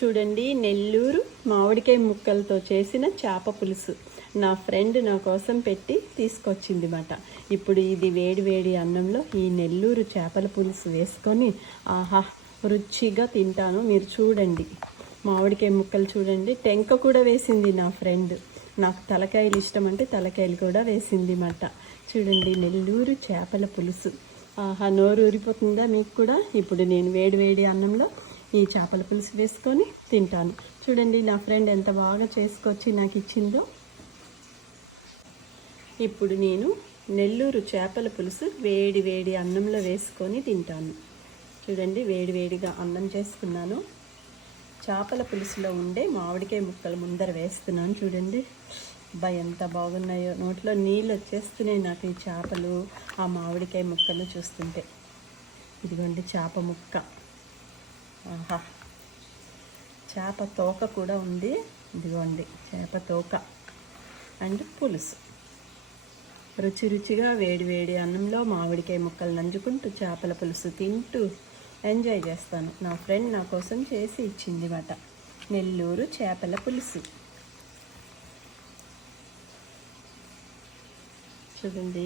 చూడండి, నెల్లూరు మామిడికాయ ముక్కలతో చేసిన చేప పులుసు నా ఫ్రెండ్ నా కోసం పెట్టి తీసుకొచ్చింది మాట. ఇప్పుడు ఇది వేడి వేడి అన్నంలో ఈ నెల్లూరు చేపల పులుసు వేసుకొని ఆహా రుచిగా తింటాను. మీరు చూడండి, మామిడికాయ ముక్కలు చూడండి, టెంక కూడా వేసింది నా ఫ్రెండ్. నాకు తలకాయలు ఇష్టం అంటే తలకాయలు కూడా వేసింది మాట. చూడండి, నెల్లూరు చేపల పులుసు ఆహా నోరు ఊరిపోతుందా మీకు కూడా? ఇప్పుడు నేను వేడి వేడి అన్నంలో ఈ చేపల పులుసు వేసుకొని తింటాను. చూడండి, నా ఫ్రెండ్ ఎంత బాగా చేసుకొచ్చి నాకు ఇచ్చిందో. ఇప్పుడు నేను నెల్లూరు చేపల పులుసు వేడి వేడి అన్నంలో వేసుకొని తింటాను. చూడండి, వేడి వేడిగా అన్నం చేసుకున్నాను. చేపల పులుసులో ఉండే మామిడికాయ ముక్కలు ముందర వేస్తున్నాను. చూడండి, ఎంత బాగున్నాయో, నోట్లో నీళ్ళు వచ్చేస్తున్నాయి నాకు ఈ చేపలు ఆ మామిడికాయ ముక్కలు చూస్తుంటే. ఇదిగోండి చేప ముక్క, ఆహా చేప తోక కూడా ఉంది. ఇదిగోండి చేప తోక అండ్ పులుసు. రుచి రుచిగా వేడి వేడి అన్నంలో మామిడికాయ ముక్కలు నంజుకుంటూ చేపల పులుసు తింటూ ఎంజాయ్ చేస్తాను. నా ఫ్రెండ్ నా కోసం చేసి ఇచ్చింది మాట నెల్లూరు చేపల పులుసు. చూడండి.